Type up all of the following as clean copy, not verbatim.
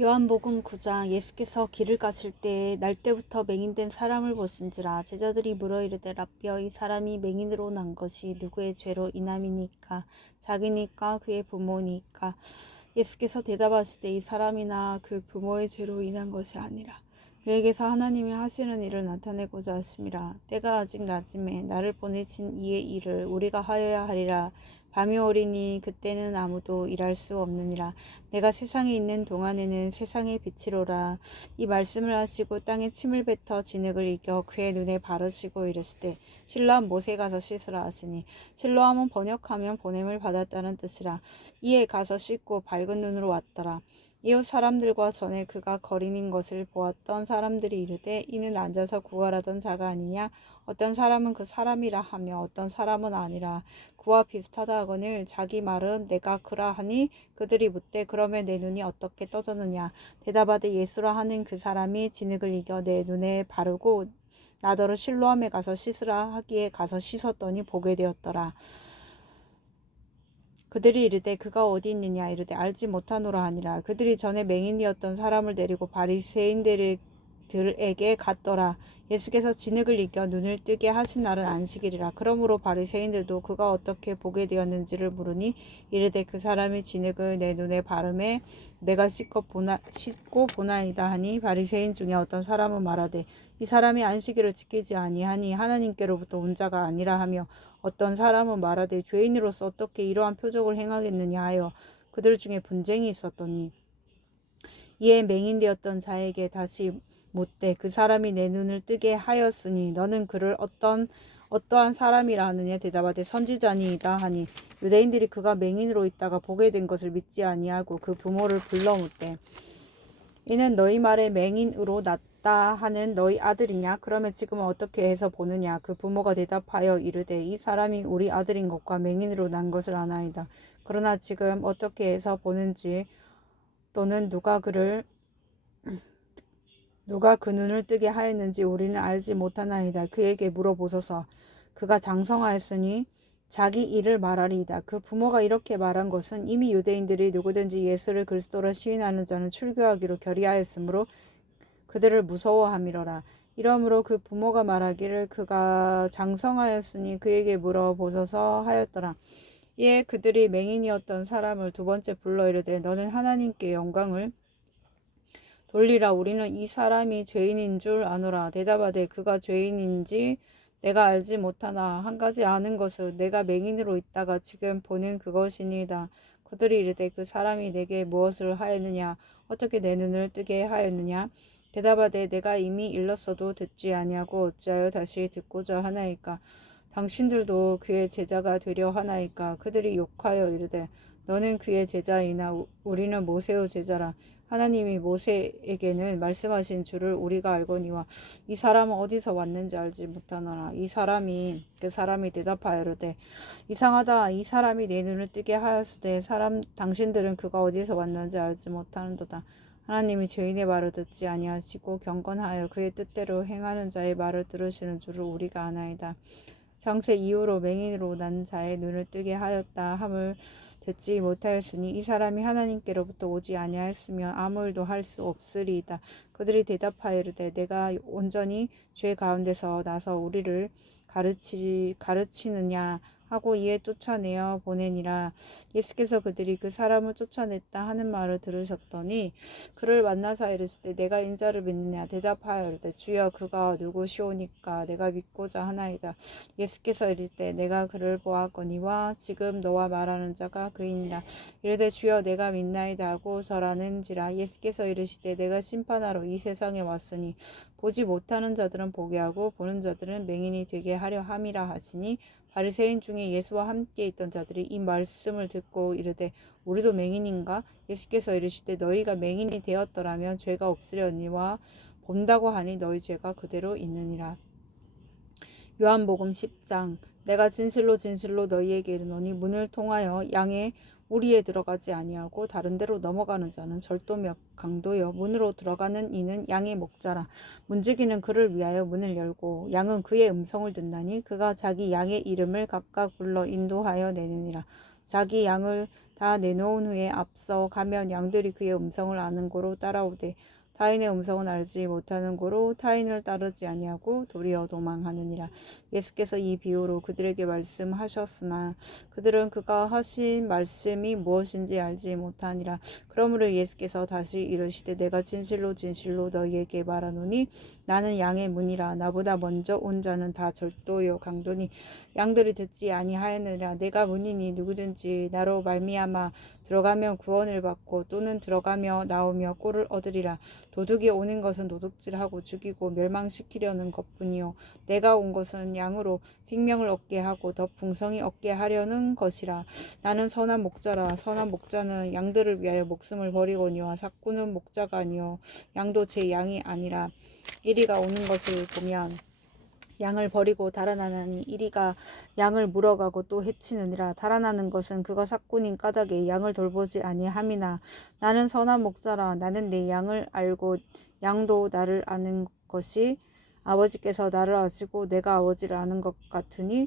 요한복음 9장. 예수께서 길을 가실 때에 날때부터 맹인된 사람을 보신지라. 제자들이 물어 이르되 라삐여, 이 사람이 맹인으로 난 것이 누구의 죄로 인함이니까? 자기니까 그의 부모니까? 예수께서 대답하시되 이 사람이나 그 부모의 죄로 인한 것이 아니라 그에게서 하나님이 하시는 일을 나타내고자 하심이라. 때가 아직 낮음에 나를 보내신 이의 일을 우리가 하여야 하리라. 밤이 오리니 그때는 아무도 일할 수 없느니라. 내가 세상에 있는 동안에는 세상의 빛이로라. 이 말씀을 하시고 땅에 침을 뱉어 진흙을 이겨 그의 눈에 바르시고 이르시되 실로암 못에 가서 씻으라 하시니, 실로암은 번역하면 보냄을 받았다는 뜻이라. 이에 가서 씻고 밝은 눈으로 왔더라. 이웃 사람들과 전에 그가 거린인 것을 보았던 사람들이 이르되 이는 앉아서 구걸하던 자가 아니냐? 어떤 사람은 그 사람이라 하며 어떤 사람은 아니라 그와 비슷하다 하거늘 자기 말은 내가 그라 하니, 그들이 묻되 그러면 내 눈이 어떻게 떠졌느냐? 대답하되 예수라 하는 그 사람이 진흙을 이겨 내 눈에 바르고 나더러 실로암에 가서 씻으라 하기에 가서 씻었더니 보게 되었더라. 그들이 이르되 그가 어디 있느냐? 이르되 알지 못하노라 하니라. 그들이 전에 맹인이었던 사람을 데리고 바리새인들에게 갔더라. 예수께서 진흙을 이겨 눈을 뜨게 하신 날은 안식일이라. 그러므로 바리새인들도 그가 어떻게 보게 되었는지를 물으니, 이르되 그 사람이 진흙을 내 눈에 바르매 내가 씻고 보나이다 하니, 바리새인 중에 어떤 사람은 말하되 이 사람이 안식일을 지키지 아니하니 하나님께로부터 온 자가 아니라 하며, 어떤 사람은 말하되 죄인으로서 어떻게 이러한 표적을 행하겠느냐 하여 그들 중에 분쟁이 있었더니, 이에 맹인되었던 자에게 다시 묻되 그 사람이 내 눈을 뜨게 하였으니 너는 그를 어떠한 사람이라 하느냐? 대답하되 선지자니이다 하니, 유대인들이 그가 맹인으로 있다가 보게 된 것을 믿지 아니하고 그 부모를 불러 묻되 이는 너희 말에 맹인으로 났다 하는 너희 아들이냐? 그러면 지금은 어떻게 해서 보느냐? 그 부모가 대답하여 이르되 이 사람이 우리 아들인 것과 맹인으로 난 것을 아나이다. 그러나 지금 어떻게 해서 보는지 또는 누가 그 눈을 뜨게 하였는지 우리는 알지 못하나이다. 그에게 물어보소서. 그가 장성하였으니 자기 일을 말하리이다. 그 부모가 이렇게 말한 것은 이미 유대인들이 누구든지 예수를 그리스도라 시인하는 자는 출교하기로 결의하였으므로 그들을 무서워함이로라. 이러므로 그 부모가 말하기를 그가 장성하였으니 그에게 물어보소서 하였더라. 이에 그들이 맹인이었던 사람을 두 번째 불러 이르되 너는 하나님께 영광을 돌리라. 우리는 이 사람이 죄인인 줄 아노라. 대답하되 그가 죄인인지 내가 알지 못하나 한 가지 아는 것은 내가 맹인으로 있다가 지금 보는 그것이니이다. 그들이 이르되 그 사람이 내게 무엇을 하였느냐? 어떻게 내 눈을 뜨게 하였느냐? 대답하되 내가 이미 일렀어도 듣지 아니하고 어찌하여 다시 듣고자 하나이까? 당신들도 그의 제자가 되려 하나이까? 그들이 욕하여 이르되 너는 그의 제자이나 우리는 모세의 제자라. 하나님이 모세에게는 말씀하신 줄을 우리가 알거니와 이 사람은 어디서 왔는지 알지 못하노라. 그 사람이 대답하여 이르되 이상하다. 이 사람이 내 눈을 뜨게 하였으되 당신들은 그가 어디서 왔는지 알지 못하는도다. 하나님이 죄인의 말을 듣지 아니하시고 경건하여 그의 뜻대로 행하는 자의 말을 들으시는 줄을 우리가 아나이다. 장세 이후로 맹인으로 난 자의 눈을 뜨게 하였다 함을 듣지 못하였으니 이 사람이 하나님께로부터 오지 아니하였으면 아무 일도 할 수 없으리이다. 그들이 대답하여 이르되 내가 온전히 죄 가운데서 나서 우리를 가르치느냐 하고 이에 쫓아내어 보내니라. 예수께서 그들이 그 사람을 쫓아냈다 하는 말을 들으셨더니 그를 만나사 이르시되 내가 인자를 믿느냐? 대답하여 이르되 주여 그가 누구시오니까 내가 믿고자 하나이다. 예수께서 이르시되 내가 그를 보았거니와 지금 너와 말하는 자가 그이니라. 이르되 주여 내가 믿나이다 하고 절하는지라. 예수께서 이르시되 내가 심판하러 이 세상에 왔으니 보지 못하는 자들은 보게 하고 보는 자들은 맹인이 되게 하려 함이라 하시니, 바리새인 중에 예수와 함께 있던 자들이 이 말씀을 듣고 이르되 우리도 맹인인가? 예수께서 이르시되 너희가 맹인이 되었더라면 죄가 없으려니와 본다고 하니 너희 죄가 그대로 있느니라. 요한복음 10장. 내가 진실로 진실로 너희에게 이르노니 문을 통하여 양의 우리에 들어가지 아니하고 다른 데로 넘어가는 자는 절도며 강도여 문으로 들어가는 이는 양의 목자라. 문지기는 그를 위하여 문을 열고 양은 그의 음성을 듣나니 그가 자기 양의 이름을 각각 불러 인도하여 내느니라. 자기 양을 다 내놓은 후에 앞서 가면 양들이 그의 음성을 아는 고로 따라오되 타인의 음성은 알지 못하는 고로 타인을 따르지 아니하고 도리어 도망하느니라. 예수께서 이 비유로 그들에게 말씀하셨으나 그들은 그가 하신 말씀이 무엇인지 알지 못하니라. 그러므로 예수께서 다시 이르시되 내가 진실로 진실로 너희에게 말하노니 나는 양의 문이라. 나보다 먼저 온 자는 다 절도요 강도니 양들이 듣지 아니하였느니라. 내가 문이니 누구든지 나로 말미암아 들어가며 구원을 받고 또는 들어가며 나오며 꼴을 얻으리라. 도둑이 오는 것은 도둑질하고 죽이고 멸망시키려는 것뿐이요 내가 온 것은 양으로 생명을 얻게 하고 더 풍성히 얻게 하려는 것이라. 나는 선한 목자라. 선한 목자는 양들을 위하여 목숨을 버리거니와 삭구는 목자가 아니요 양도 제 양이 아니라. 이리가 오는 것을 보면 양을 버리고 달아나나니 이리가 양을 물어가고 또 해치느니라. 달아나는 것은 그가 삭군인 까닭에 양을 돌보지 아니함이나 나는 선한 목자라. 나는 내 양을 알고 양도 나를 아는 것이 아버지께서 나를 아시고 내가 아버지를 아는 것 같으니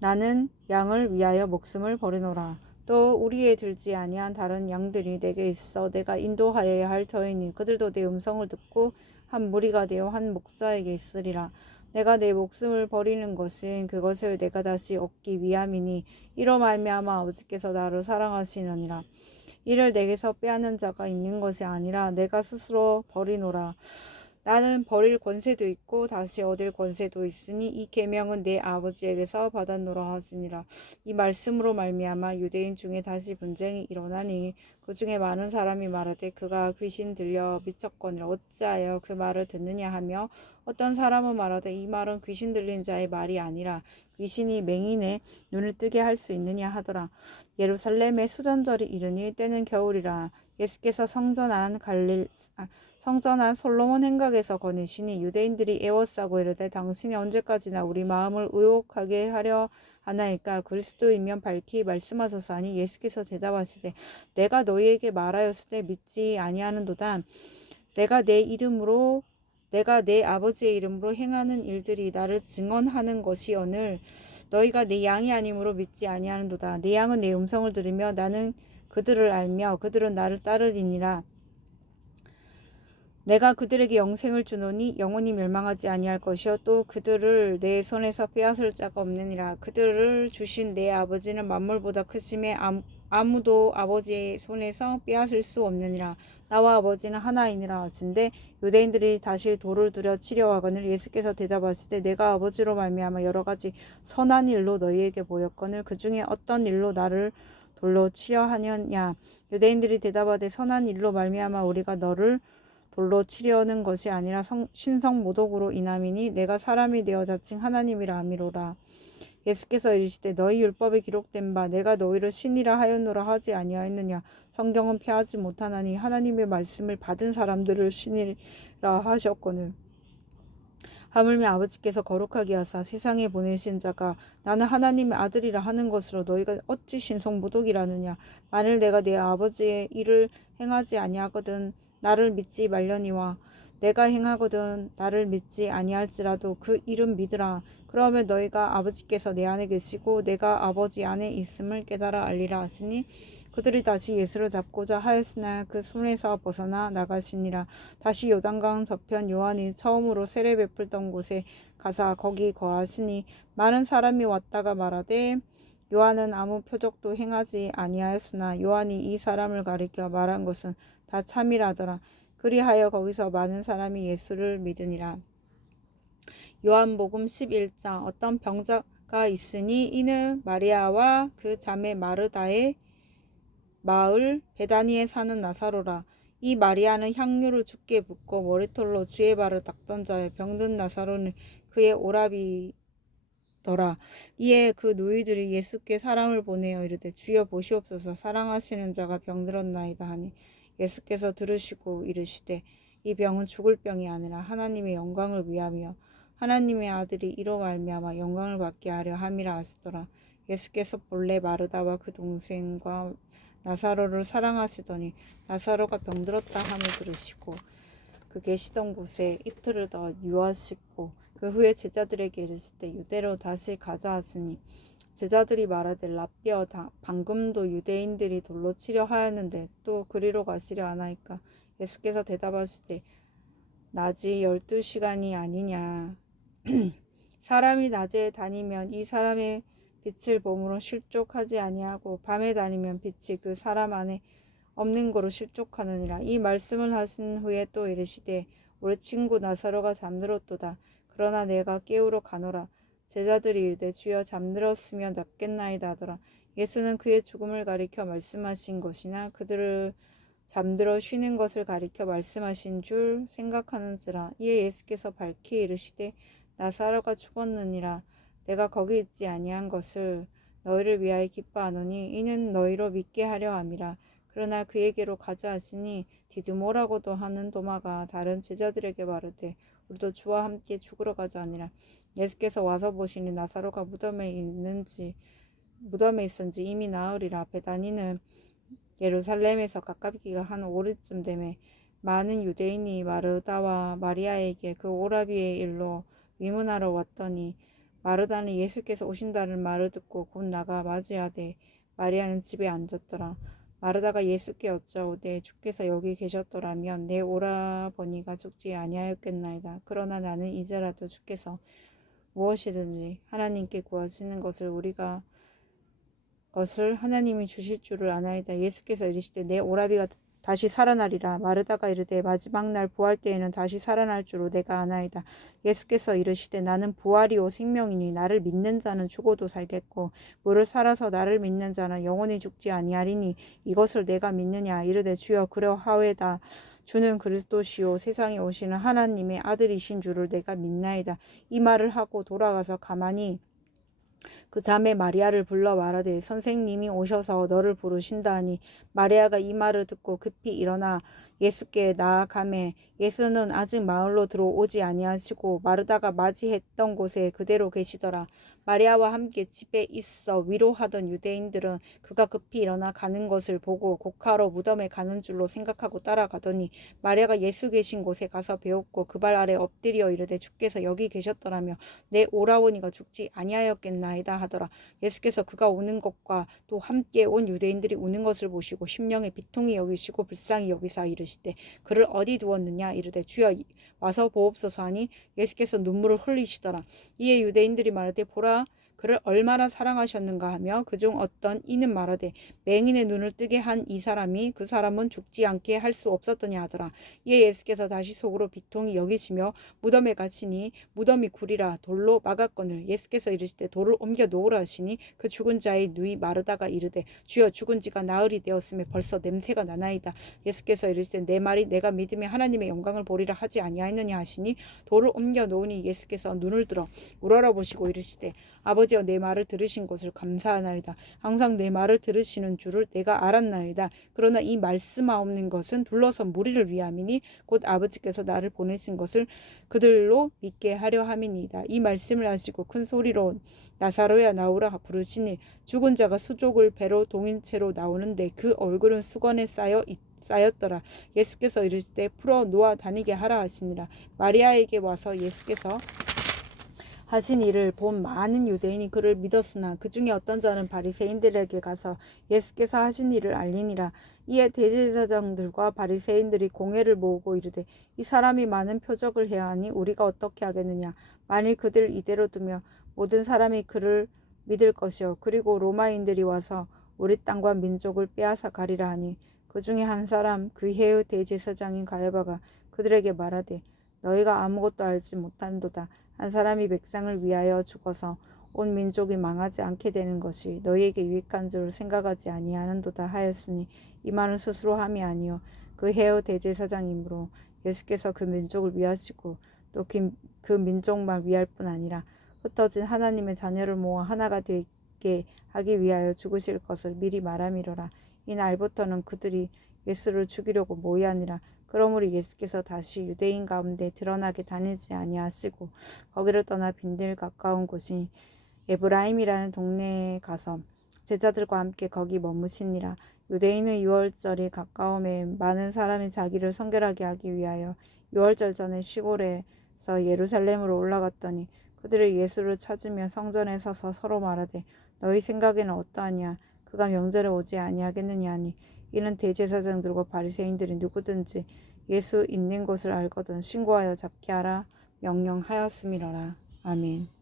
나는 양을 위하여 목숨을 버리노라. 또 우리에 들지 아니한 다른 양들이 내게 있어 내가 인도하여야 할 터이니 그들도 내 음성을 듣고 한 무리가 되어 한 목자에게 있으리라. 내가 내 목숨을 버리는 것은 그것을 내가 다시 얻기 위함이니 이로 말미암아 아버지께서 나를 사랑하시느니라. 이를 내게서 빼앗는 자가 있는 것이 아니라 내가 스스로 버리노라. 나는 버릴 권세도 있고 다시 얻을 권세도 있으니 이 계명은 내 아버지에게서 받았노라 하시니라. 이 말씀으로 말미암아 유대인 중에 다시 분쟁이 일어나니 그 중에 많은 사람이 말하되 그가 귀신 들려 미쳤거니와 어찌하여 그 말을 듣느냐 하며 어떤 사람은 말하되 이 말은 귀신 들린 자의 말이 아니라 귀신이 맹인의 눈을 뜨게 할 수 있느냐 하더라. 예루살렘의 수전절이 이르니 때는 겨울이라. 예수께서 성전한 솔로몬 행각에서 거니시니 유대인들이 애워싸고 이르되 당신이 언제까지나 우리 마음을 의혹하게 하려 하나이까. 그리스도이면 밝히 말씀하소서 하니 예수께서 대답하시되 내가 너희에게 말하였으되 믿지 아니하는도다. 내가 내 아버지의 이름으로 행하는 일들이 나를 증언하는 것이오늘 너희가 내 양이 아니므로 믿지 아니하는도다. 내 양은 내 음성을 들으며 나는 그들을 알며 그들은 나를 따르리니라. 내가 그들에게 영생을 주노니 영원히 멸망하지 아니할 것이요 또 그들을 내 손에서 빼앗을 자가 없느니라. 그들을 주신 내 아버지는 만물보다 크심에 아무도 아버지의 손에서 빼앗을 수 없느니라. 나와 아버지는 하나이니라 하신대 유대인들이 다시 돌을 들여 치려 하거늘 예수께서 대답하시되 내가 아버지로 말미암아 여러 가지 선한 일로 너희에게 보였거늘 그 중에 어떤 일로 나를 돌로 치려 하느냐. 유대인들이 대답하되 선한 일로 말미암아 우리가 너를 돌로 치려는 것이 아니라 신성 모독으로 인함이니 내가 사람이 되어 자칭 하나님이라 함이로라. 예수께서 이르시되 너희 율법에 기록된 바 내가 너희를 신이라 하였노라 하지 아니하였느냐. 성경은 폐하지 못하나니 하나님의 말씀을 받은 사람들을 신이라 하셨거늘 하물며 아버지께서 거룩하게 하사 세상에 보내신 자가 나는 하나님의 아들이라 하는 것으로 너희가 어찌 신성 모독이라느냐. 만일 내가 내 아버지의 일을 행하지 아니하거든 나를 믿지 말려니와 내가 행하거든 나를 믿지 아니할지라도 그 일은 믿으라. 그러면 너희가 아버지께서 내 안에 계시고 내가 아버지 안에 있음을 깨달아 알리라 하시니 그들이 다시 예수를 잡고자 하였으나 그 손에서 벗어나 나가시니라. 다시 요단강 저편 요한이 처음으로 세례 베풀던 곳에 가사 거기 거하시니 많은 사람이 왔다가 말하되 요한은 아무 표적도 행하지 아니하였으나 요한이 이 사람을 가리켜 말한 것은 다 참이라더라. 그리하여 거기서 많은 사람이 예수를 믿으니라. 요한복음 11장. 어떤 병자가 있으니 이는 마리아와 그 자매 마르다의 마을 베다니에 사는 나사로라. 이 마리아는 향유를 주께 붓고 머리털로 주의 발을 닦던 자의 병든 나사로는 그의 오라비더라. 이에 그 누이들이 예수께 사람을 보내어 이르되 주여 보시옵소서 사랑하시는 자가 병들었나이다 하니 예수께서 들으시고 이르시되 이 병은 죽을 병이 아니라 하나님의 영광을 위함이요 하나님의 아들이 이로 말미암아 영광을 받게 하려 함이라 하시더라. 예수께서 본래 마르다와 그 동생과 나사로를 사랑하시더니 나사로가 병들었다 함을 들으시고 그 계시던 곳에 이틀을 더 유하시고 그 후에 제자들에게 이르시되 유대로 다시 가자 하시니 제자들이 말하되 라삐어 방금도 유대인들이 돌로 치려 하였는데 또 그리로 가시려 하나이까. 예수께서 대답하시되 낮이 12시간이 아니냐. 사람이 낮에 다니면 이 사람의 빛을 몸으로 실족하지 아니하고 밤에 다니면 빛이 그 사람 안에 없는 거로 실족하느니라. 이 말씀을 하신 후에 또 이르시되 우리 친구 나사로가 잠들었도다. 그러나 내가 깨우러 가노라. 제자들이 이르되 주여 잠들었으면 낫겠나이다 하더라. 예수는 그의 죽음을 가리켜 말씀하신 것이나 그들을 잠들어 쉬는 것을 가리켜 말씀하신 줄 생각하는지라. 이에 예수께서 밝히 이르시되 나사로가 죽었느니라. 내가 거기 있지 아니한 것을 너희를 위하여 기뻐하노니 이는 너희로 믿게 하려 함이라. 그러나 그에게로 가자 하시니 디두모라고도 하는 도마가 다른 제자들에게 말하되 우리도 주와 함께 죽으러 가자 하니라. 예수께서 와서 보시니 나사로가 무덤에 있은지 이미 나으리라. 베다니는 예루살렘에서 가깝기가 한 오리쯤 되매 많은 유대인이 마르다와 마리아에게 그 오라비의 일로 위문하러 왔더니 마르다는 예수께서 오신다는 말을 듣고 곧 나가 맞이하되 마리아는 집에 앉았더라. 마르다가 예수께 여짜오되 주께서 여기 계셨더라면 내 오라버니가 죽지 아니하였겠나이다. 그러나 나는 이제라도 주께서 무엇이든지 하나님께 구하시는 것을 하나님이 주실 줄을 아나이다. 예수께서 이르시되 내 오라비가 다시 살아나리라. 마르다가 이르되 마지막 날 부활 때에는 다시 살아날 줄로 내가 아나이다. 예수께서 이르시되 나는 부활이요 생명이니 나를 믿는 자는 죽어도 살겠고 무릇 살아서 나를 믿는 자는 영원히 죽지 아니하리니 이것을 내가 믿느냐. 이르되 주여 그러하오이다. 주는 그리스도시요 세상에 오시는 하나님의 아들이신 줄을 내가 믿나이다. 이 말을 하고 돌아가서 가만히 그 자매 마리아를 불러 말하되 선생님이 오셔서 너를 부르신다 하니 마리아가 이 말을 듣고 급히 일어나 예수께 나아가매 예수는 아직 마을로 들어오지 아니하시고 마르다가 맞이했던 곳에 그대로 계시더라. 마리아와 함께 집에 있어 위로하던 유대인들은 그가 급히 일어나 가는 것을 보고 곡하러 무덤에 가는 줄로 생각하고 따라가더니 마리아가 예수 계신 곳에 가서 배웠고 그 발 아래 엎드려 이르되 주께서 여기 계셨더라며 내 오라버니가 죽지 아니하였겠나이다 하더라. 예수께서 그가 오는 것과 또 함께 온 유대인들이 우는 것을 보시고 심령에 비통히 여기시고 불쌍히 여기사 이르시되 그를 어디 두었느냐. 이르되 주여 와서 보옵소서 하니 예수께서 눈물을 흘리시더라. 이에 유대인들이 말하되 보라 그를 얼마나 사랑하셨는가 하며 그중 어떤 이는 말하되 맹인의 눈을 뜨게 한 이 사람이 그 사람은 죽지 않게 할 수 없었더냐 하더라. 이에 예수께서 다시 속으로 비통히 여기시며 무덤에 가시니 무덤이 구리라 돌로 막았거늘 예수께서 이르시되 돌을 옮겨 놓으라 하시니 그 죽은 자의 누이 마르다가 이르되 주여 죽은 지가 나흘이 되었음에 벌써 냄새가 나나이다. 예수께서 이르시되 내 말이 내가 믿음에 하나님의 영광을 보리라 하지 아니하였느냐 하시니 돌을 옮겨 놓으니 예수께서 눈을 들어 우러러 보시고 이르시되 아버지여 내 말을 들으신 것을 감사하나이다. 항상 내 말을 들으시는 줄을 내가 알았나이다. 그러나 이 말씀하옵는 것은 둘러선 무리를 위함이니 곧 아버지께서 나를 보내신 것을 그들로 믿게 하려 함이니이다. 이 말씀을 하시고 큰 소리로 나사로야 나오라 부르시니 죽은 자가 수족을 배로 동인 채로 나오는데 그 얼굴은 수건에 쌓였더라. 예수께서 이르시되 풀어 놓아 다니게 하라 하시니라. 마리아에게 와서 예수께서 하신 일을 본 많은 유대인이 그를 믿었으나 그 중에 어떤 자는 바리새인들에게 가서 예수께서 하신 일을 알리니라. 이에 대제사장들과 바리새인들이 공회를 모으고 이르되 이 사람이 많은 표적을 해야 하니 우리가 어떻게 하겠느냐. 만일 그들 이대로 두며 모든 사람이 그를 믿을 것이요 그리고 로마인들이 와서 우리 땅과 민족을 빼앗아 가리라 하니 그 중에 한 사람 그 해의 대제사장인 가야바가 그들에게 말하되 너희가 아무것도 알지 못한도다. 한 사람이 백성을 위하여 죽어서 온 민족이 망하지 않게 되는 것이 너희에게 유익한 줄 생각하지 아니하는도다 하였으니 이 말은 스스로 함이 아니요 그 해의 대제사장이므로 예수께서 그 민족을 위하시고 또 그 민족만 위할 뿐 아니라 흩어진 하나님의 자녀를 모아 하나가 되게 하기 위하여 죽으실 것을 미리 말함이로라. 이 날부터는 그들이 예수를 죽이려고 모이하니라. 그러므로 예수께서 다시 유대인 가운데 드러나게 다니지 아니하시고 거기를 떠나 빈들 가까운 곳이 에브라임이라는 동네에 가서 제자들과 함께 거기 머무시니라. 유대인의 유월절이 가까움에 많은 사람이 자기를 성결하게 하기 위하여 유월절 전에 시골에서 예루살렘으로 올라갔더니 그들이 예수를 찾으며 성전에 서서 서로 말하되 너희 생각에는 어떠하냐? 그가 명절에 오지 아니하겠느냐 하니 이는 대제사장들과 바리새인들이 누구든지 예수 있는 것을 알거든 신고하여 잡게 하라 명령하였음이로라. 아멘.